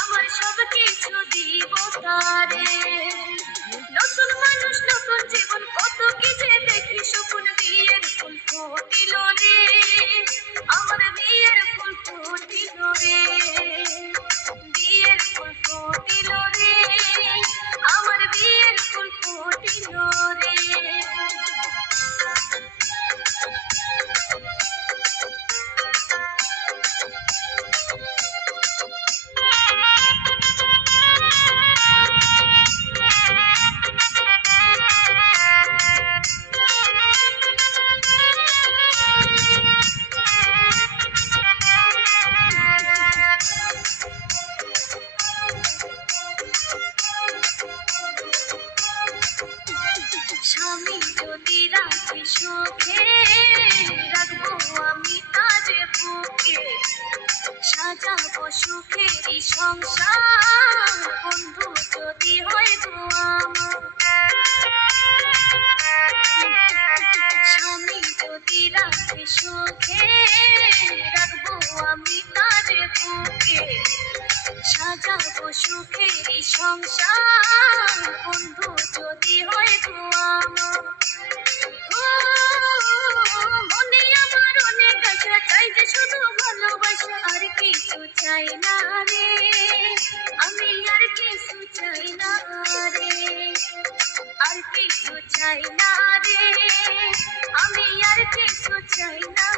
আমার সব কিছু দিব তারে। নতুন মানুষ নতুন জীবন কত কি যে দেখি স্বপ্ন, বিয়ের ফুল ফুটিল রে, আমার বিয়ের ফুল ফুটিল রে, বিয়ের ফুল ফুটিল রে, আমার বিয়ের ফুল ফুটিল রে। স্বামী যদি রাখি সুখে, রাখবো আমি তার বুকে, সাজাবো সুখেরই সংসার, বন্ধু যদি হয় গো আমার। স্বামী যদি রাখি সুখে, রাখবো আমি তার বুকে, সাজাবো সুখেরই সংসার, বন্ধু যদি হয় গো আমার। মনে আমার অনেক আশা, চাই যে শুধু ভালোবাসা, আর কিছু চাই না রে, আমি আর কিছু চাই না রে, আর কিছু চাই না রে, আমি আর কিছু চাই না